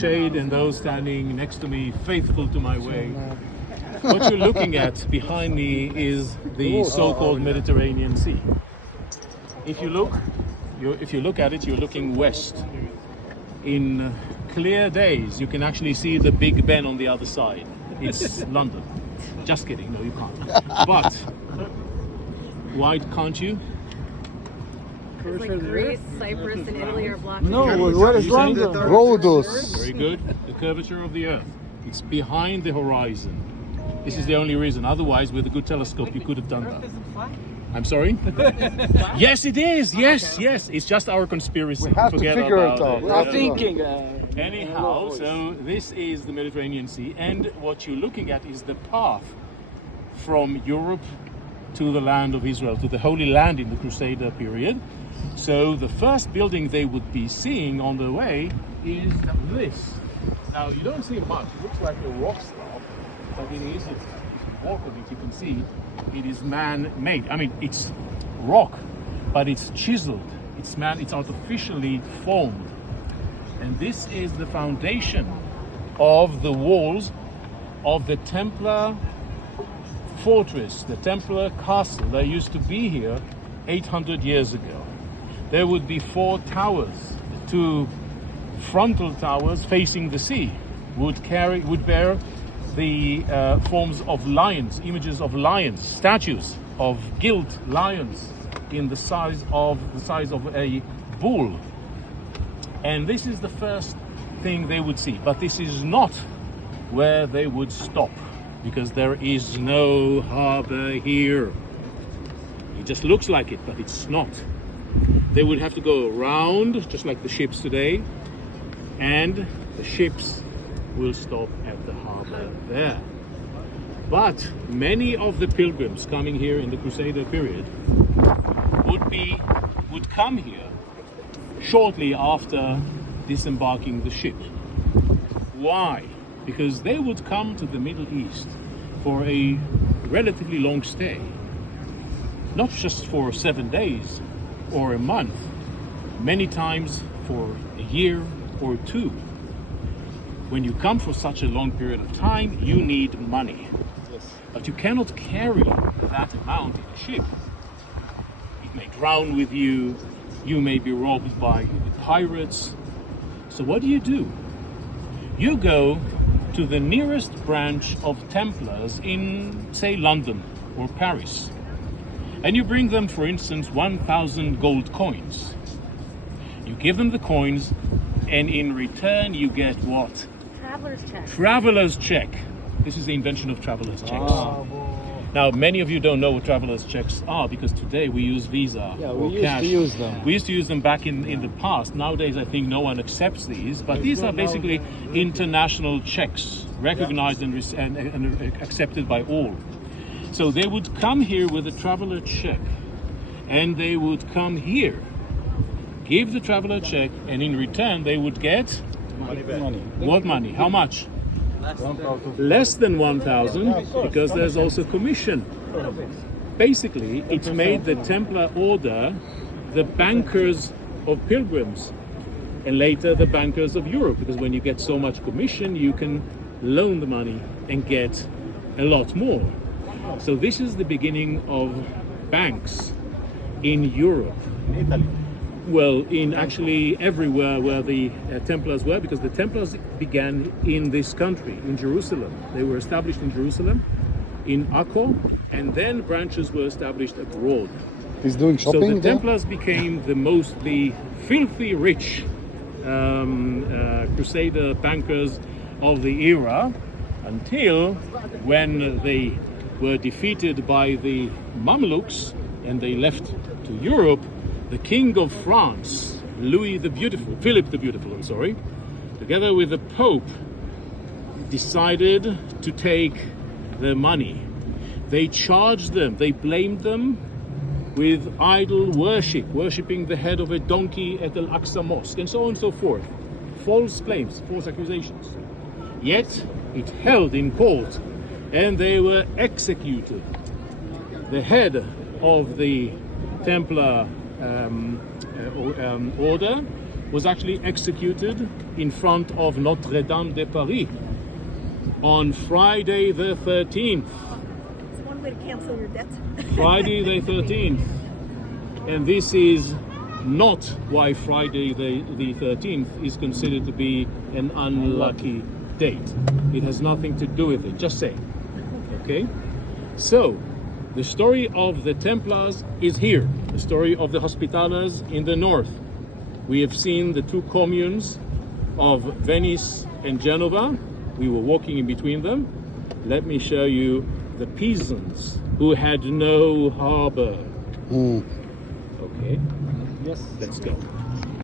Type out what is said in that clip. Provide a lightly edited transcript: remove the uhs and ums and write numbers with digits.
Shade and those standing next to me, faithful to my way. What you're looking at behind me is the so-called Mediterranean Sea. If you look at it, you're looking west. In clear days, you can actually see the Big Ben on the other side. It's London. Just kidding, no, you can't. But why can't you? It's like Greece, Cyprus, and Italy are blocking. No, where is London? Rhodos. Very good. The curvature of the Earth. It's behind the horizon. This is the only reason. Otherwise, with a good telescope, you could have done that. I'm sorry? Yes, it is. Yes, yes. It's just our conspiracy. We have Forget to figure it about out. it. We have to Thinking. Anyhow, so this is the Mediterranean Sea, and what you're looking at is the path from Europe to the land of Israel, to the Holy Land in the Crusader period. So the first building they would be seeing on the way is this. Now you don't see much, it looks like a rock slab, but it is, if you walk on it, you can see it is man-made. I mean, it's rock, but it's chiseled, it's artificially formed. And this is the foundation of the walls of the Templar fortress, the Templar castle that used to be here 800 years ago. There would be 4 towers. The 2 frontal towers facing the sea would bear the forms of lions, images of lions, statues of gilt lions in the size of a bull. And this is the first thing they would see. But this is not where they would stop, because there is no harbor here. It just looks like it, but it's not. They would have to go around, just like the ships today, and the ships will stop at the harbor there. But many of the pilgrims coming here in the Crusader period would come here shortly after disembarking the ship. Why? Because they would come to the Middle East for a relatively long stay. Not just for 7 days or a month, many times for a year or 2. When you come for such a long period of time, you need money. But you cannot carry that amount in a ship. It may drown with you, you may be robbed by pirates. So what do? You go to the nearest branch of Templars in, say, London or Paris, and you bring them, for instance, 1,000 gold coins. You give them the coins, and in return you get what? Traveler's check. Traveler's check. This is the invention of traveler's checks. Now, many of you don't know what traveler's checks are, because today we use Visa or cash. To use them. We used to use them back in the past. Nowadays, I think no one accepts these, but these are basically international checks, recognized and accepted by all. So they would come here with a traveler check, and they would come here, give the traveler check, and in return they would get Money. what money? How much? Less than 1,000, because there's also commission. Basically, it made the Templar Order the bankers of pilgrims, and later the bankers of Europe, because when you get so much commission, you can loan the money and get a lot more. So this is the beginning of banks in Europe. Italy. Well, in actually everywhere where the Templars were, because the Templars began in this country, in Jerusalem. They were established in Jerusalem, in Akko, and then branches were established abroad. He's doing So shopping the there? Templars became the filthy rich Crusader bankers of the era, until when they were defeated by the Mamluks and they left to Europe. The King of France, Philip the Beautiful, together with the Pope, decided to take their money. They charged them, they blamed them with idol worship, worshipping the head of a donkey at Al-Aqsa Mosque, and so on and so forth. False claims, false accusations. Yet it held in court, and they were executed. The head of the Templar order was actually executed in front of Notre Dame de Paris on Friday the 13th. It's one way to cancel your debt. Friday the 13th. And this is not why Friday the 13th is considered to be an unlucky date. It has nothing to do with it, just saying. Okay? So, the story of the Templars is here. The story of the Hospitalers in the north. We have seen the two communes of Venice and Genova. We were walking in between them. Let me show you the Pisans who had no harbor. Okay? Yes. Let's go.